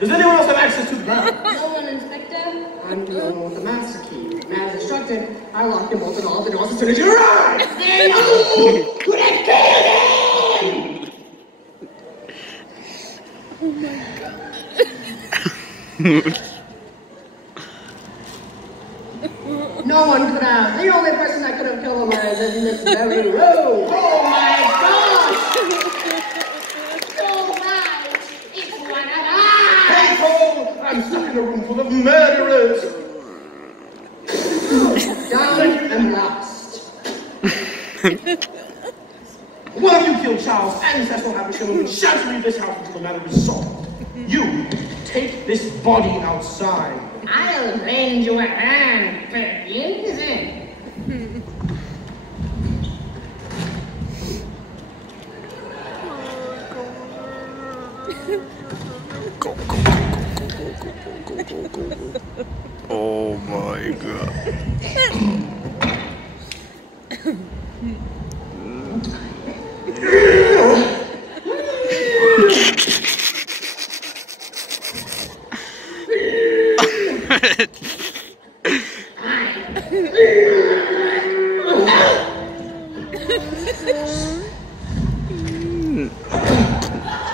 Does anyone else have access to the ground? No one, Inspector. I'm the only one with the master key. As instructed, I locked and bolted all the doors as soon as you arrived! Then you could have killed him! Oh my god. No one could have. The only person that could have killed him is in this very room. Oh my gosh! So right. It's one of us. Hey, Cole! I'm stuck in a room full of murderers! Down and lost. One of you kill Charles and Cecil Haversham and shout to leave this house until the matter is solved. You, take this body outside. I'll lend you a hand, Perkins. Oh my god.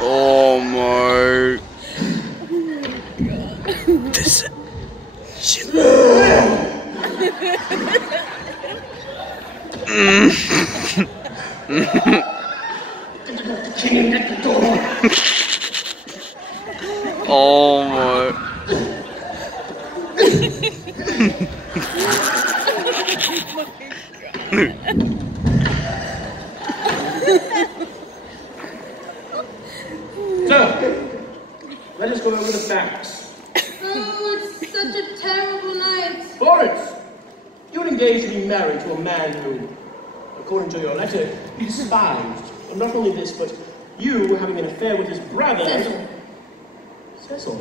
Oh my. This shit. Oh my. So, let us go over the facts. Oh, it's such a terrible night. Florence, you were engaged to be married to a man who, according to your letter, you despised. And not only this, but you were having an affair with his brother. Cecil. Cecil.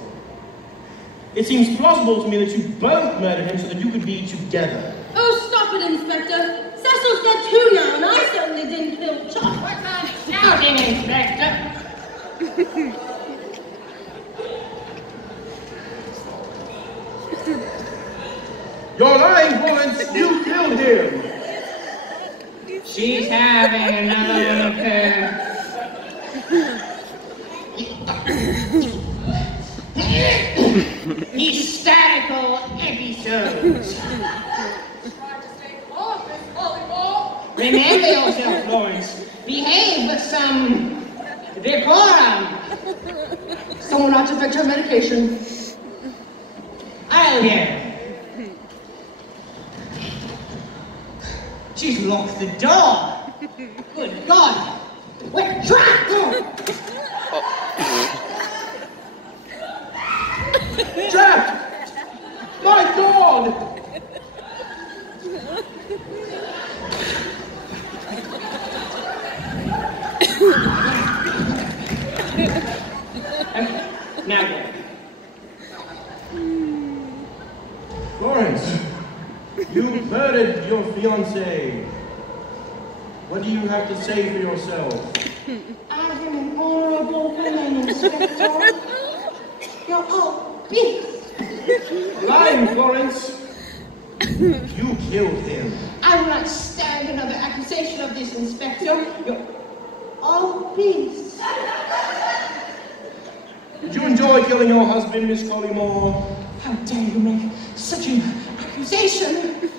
It seems plausible to me that you both murdered him so that you could be together. Oh, stop it, Inspector. Cecil's dead too now, and I certainly didn't kill Charles. What's that shouting, Inspector? You're lying, Florence! You killed him! She's having another one of her hysterical episodes. Remember yourself, Florence. Behave with some decorum. Someone ought to fetch her medication. I'll get. She's locked the door. Good God. We're trapped. Trapped! My God! Now then. Florence, you murdered your fiancée. What do you have to say for yourself? I am an honorable woman, Inspector. You're all beasts. Lying, Florence. You killed him. I will not stand another accusation of this, Inspector. You're all beasts. Did you enjoy killing your husband, Miss Collymore? How dare you make such an accusation?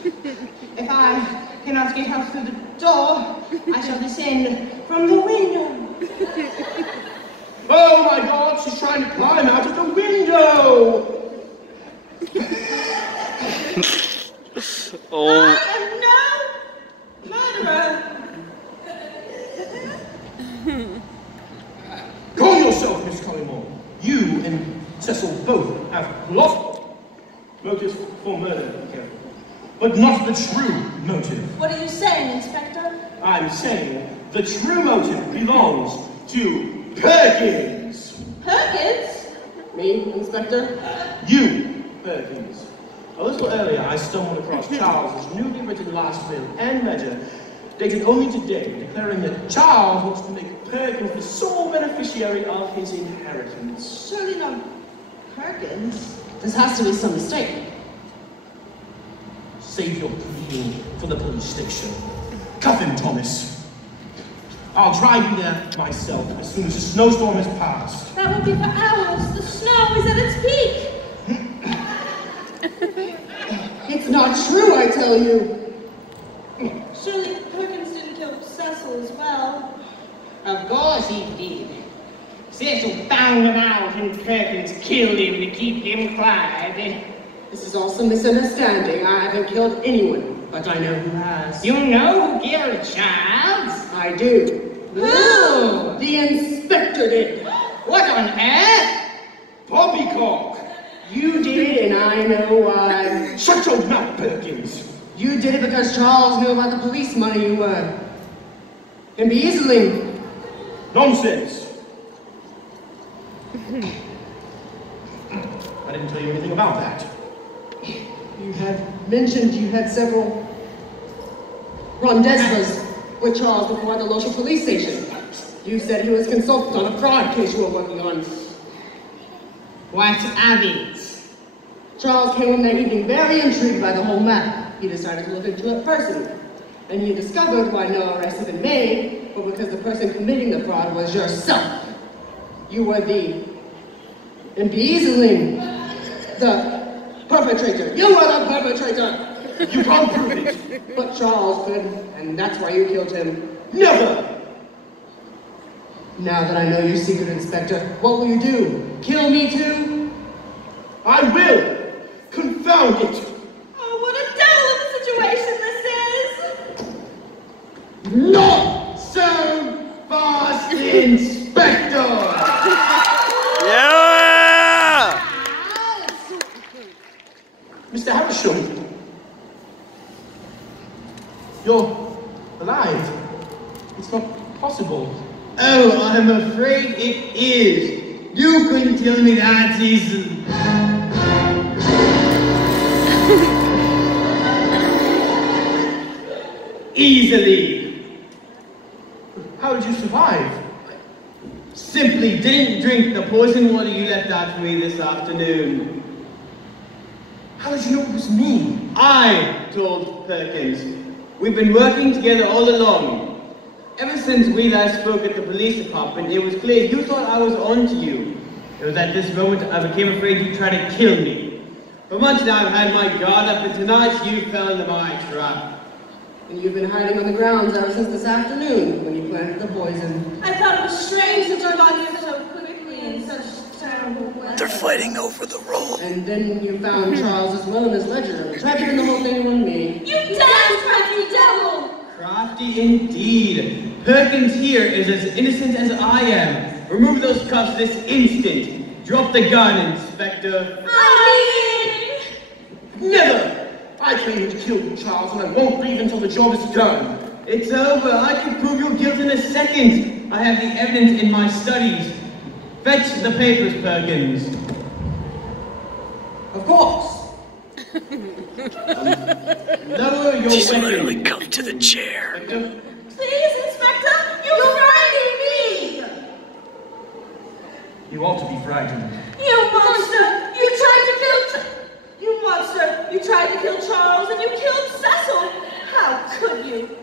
If I cannot get out through the door, I shall descend from the window. Oh my God, she's trying to climb out of the window! Oh. I am no murderer. Calm yourself, Miss Collymore. You and Cecil both have lost motives for murder, but not the true motive. What are you saying, Inspector? I'm saying the true motive belongs to Perkins. Perkins? Me, Inspector? You, Perkins. A little earlier, I stumbled across Charles's newly written last will and ledger, dated only today, declaring that Charles wants to make Perkins the sole beneficiary of his inheritance. Surely not Perkins? This has to be some mistake. Save your pleading for the police station. Cuff him, Thomas. I'll drive you there myself as soon as the snowstorm has passed. That will be for hours. The snow is at its peak. It's not true, I tell you. Surely Perkins didn't kill Cecil as well. Of course he did. Cecil found him out and Perkins killed him to keep him quiet. This is also misunderstanding. I haven't killed anyone, but I know who has. You know who killed Charles? I do. Who? The inspector did. What on earth? Poppycock! You did it, and I know why. Shut your mouth, Perkins! You did it because Charles knew about the police money you embezzling. Nonsense! I didn't tell you anything about that. You had mentioned you had several rendezvous with Charles before the local police station. You said he was consultant on a fraud case you were working on. What of it? Charles came home that evening very intrigued by the whole matter. He decided to look into it personally. And he discovered why no arrests had been made, but because the person committing the fraud was yourself. You were the embezzling, the perpetrator. You were the perpetrator! You can't prove it! But Charles could, and that's why you killed him. Never! Now that I know your secret, Inspector, what will you do? Kill me too? I will! Confound it! Oh, what a devil of a situation this is! Not so fast, Inspector! Yeah! Mr. Havisham, you're alive. It's not possible. Oh, I'm afraid it is. You couldn't tell me that easily. Easily. How did you survive? Simply didn't drink the poison water you left out for me this afternoon. How did you know it was me? I told Perkins. We've been working together all along. Ever since we last spoke at the police department, it was clear you thought I was on to you. It was at this moment I became afraid you'd try to kill me. For months now I've had my guard up, and tonight you fell into my trap. And you've been hiding on the grounds ever since this afternoon, when you planted the poison. I thought it was strange that your body was so quickly in such terrible weather. They're fighting over the role. And then you found Charles as well in his ledger, tried to pin the whole thing on me. You damn crafty devil! Crafty indeed. Perkins here is as innocent as I am. Remove those cuffs this instant. Drop the gun, Inspector. Never! I claim to kill you, Charles, and I won't leave until the job is done. It's over. I can prove your guilt in a second. I have the evidence in my studies. Fetch the papers, Perkins. Of course. Lower your She's weapon. literally come to the chair. Inspector. Please, Inspector, you're frightening me! You ought to be frightened. You monster! You tried to kill... You monster! You tried to kill Charles and you killed Cecil! How could you?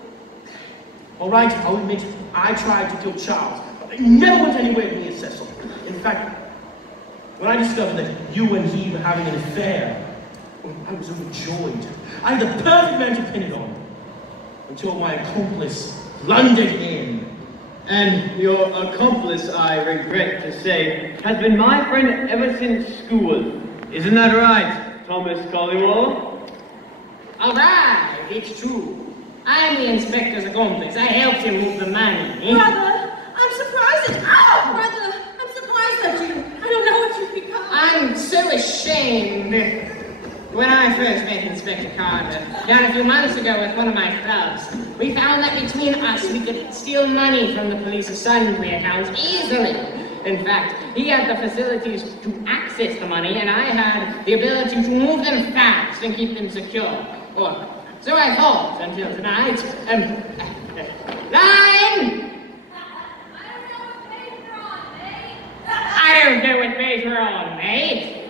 All right, I'll admit, I tried to kill Charles, but I never went anywhere near Cecil. In fact, when I discovered that you and he were having an affair, well, I was overjoyed. I had the perfect man to pin it on, until my accomplice blundered in. And your accomplice, I regret to say, has been my friend ever since school. Isn't that right, Thomas Collywall? All right, it's true. I'm the inspector's accomplice. I helped him move the money. Brother, I'm surprised at... Oh, brother, I'm surprised at you. I don't know what you've become. I'm so ashamed. When I first met Inspector Carter, down a few months ago at one of my clubs, we found that between us we could steal money from the police's sundry accounts easily. In fact, he had the facilities to access the money, and I had the ability to move them fast and keep them secure. Or, so I thought until tonight. Line! I don't know what page we're on, mate.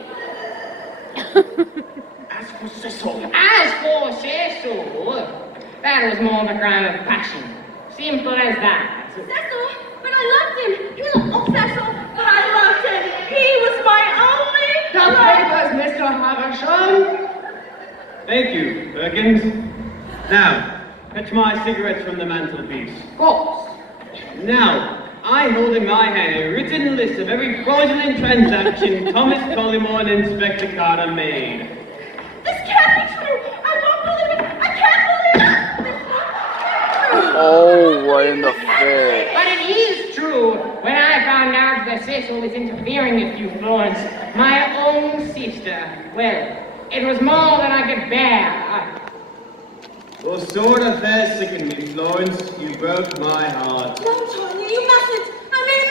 for Cecil. As for Cecil, that was more of a crime of passion. Simple as that. Cecil, but I loved him. He was Cecil, but I loved him. He was my only The papers, Mr. Havisham. Thank you, Perkins. Now, fetch my cigarettes from the mantelpiece. Of course. Now, I hold in my hand a written list of every fraudulent transaction Thomas Collymore and Inspector Carter made. This can't be true. I won't believe it. I can't believe it. This won't be true. Oh, right in the face. But it is true. When I found out that Cecil was interfering with you, Florence, my own sister, well, it was more than I could bear. Your sort of hair sickened me, Florence. You broke my heart. No, Charlie, you mustn't. I made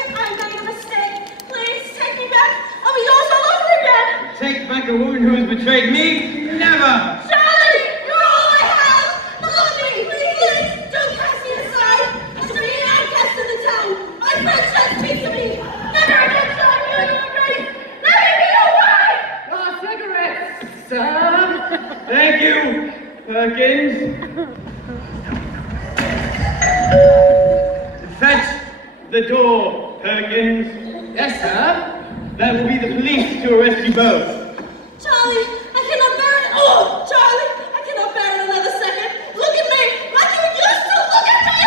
a mistake. Please take me back. I'll be yours all over again. Take back a woman who has betrayed me? Never! Charlie, you're all I have. Love me, please. Don't cast me aside. I shall be an outcast in the town. My friends don't speak to me. Never again shall I feel your embrace. Let me be your wife. Your cigarettes, sir. Thank you, Perkins. Fetch the door, Perkins. Yes, sir. That will be the police to arrest you both. Charlie, I cannot bear it. Oh, Charlie, I cannot bear it another second. Look at me, like you used to. Look at me.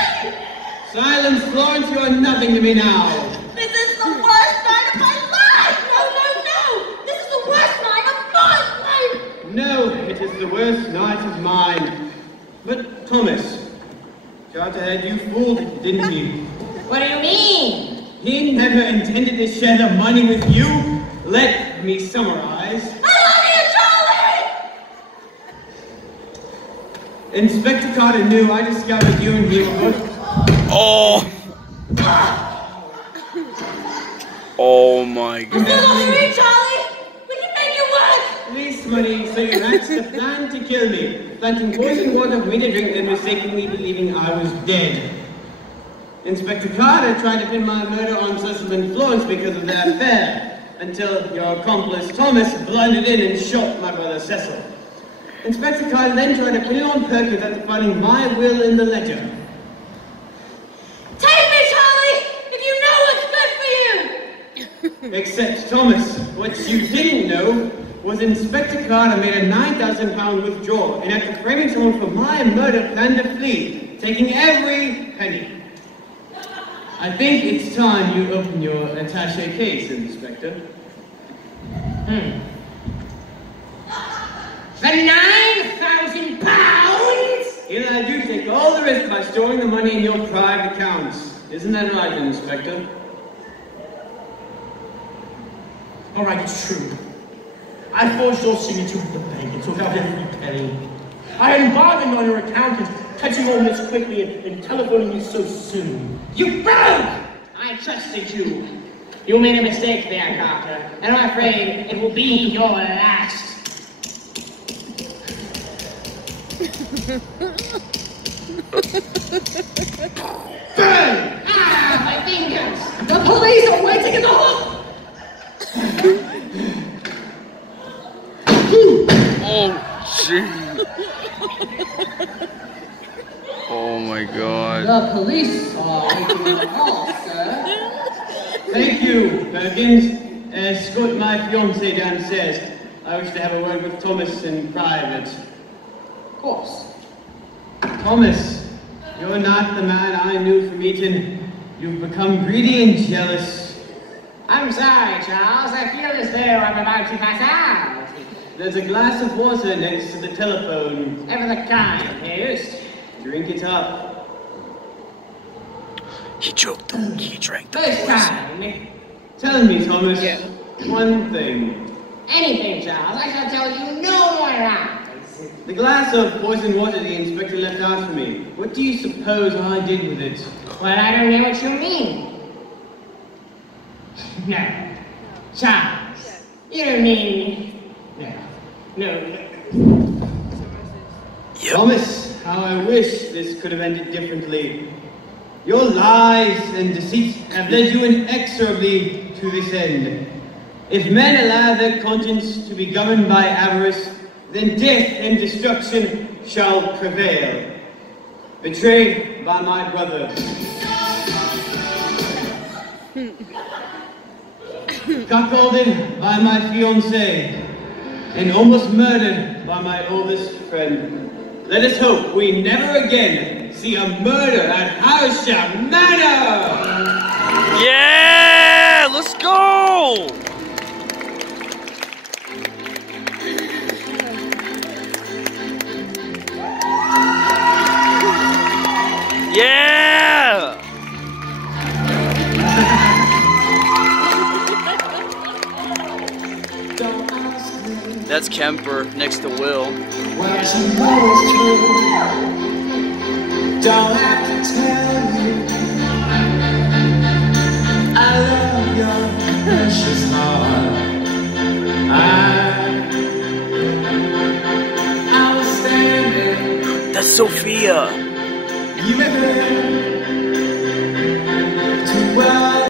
Silence, Florence, you are nothing to me now. This is the worst night of my life. No, no, no. This is the worst night of my life. No, it is the worst night of mine. But, Thomas, Charterhead, you fooled it, didn't you? What do you mean? He never intended to share the money with you. Let me summarize. I love you, Charlie. Inspector Carter knew I discovered you and he were both... Oh. Oh my Still god. on me, Charlie. We can make it work. Police money, so you hatched a plan to kill me, planting poison water for me to drink and mistakenly believing I was dead. Inspector Carter tried to pin my murder on Cecil and Florence because of their affair, until your accomplice Thomas blundered in and shot my brother Cecil. Inspector Carter then tried to pin it on Perkins after finding my will in the ledger. Take me, Charlie, if you know what's good for you. Except, Thomas, what you didn't know was Inspector Carter made a £9,000 withdrawal and after framing someone for my murder planned to flee, taking every penny. I think it's time you open your attaché case, Inspector. For £9,000? Either I do take all the risk by storing the money in your private accounts. Isn't that right, Inspector? All right, it's true. I forged your signature with the bank and took out every penny. I had bargained on your accountant, catching on this quickly and telephoning you so soon. You broke! I trusted you. You made a mistake there, Carter, and I'm afraid it will be your last. Burn! Ah, my fingers! The police are waiting in the hall. Oh, jeez. Oh my god. The police are waiting in the hall, sir. Thank you, Perkins. Escort my fiancée downstairs. I wish to have a word with Thomas in private. Of course. Thomas, you're not the man I knew from Eton. You've become greedy and jealous. I'm sorry, Charles. I feel as though I'm about to pass out. There's a glass of water next to the telephone. Ever the kind, host. Drink it up. He choked them. He drank the First poison. time. Tell me, Thomas, one thing. Anything, Charles. I shall tell you no more lies. The glass of poisoned water the inspector left out for me. What do you suppose I did with it? Well, I don't know what you mean. No. Charles. You don't mean... No. Yep. Thomas, how I wish this could have ended differently. Your lies and deceit have led you inexorably to this end. If men allow their conscience to be governed by avarice, then death and destruction shall prevail. Betrayed by my brother. Cuckolded by my fiancée, and almost murdered by my oldest friend. Let us hope we never again see a murder at Haversham Manor! Yeah! Let's go! Yeah! That's Kemper next to Will. What you know is true. Don't have to tell you. I love your precious heart. I was standing. That's Sophia. You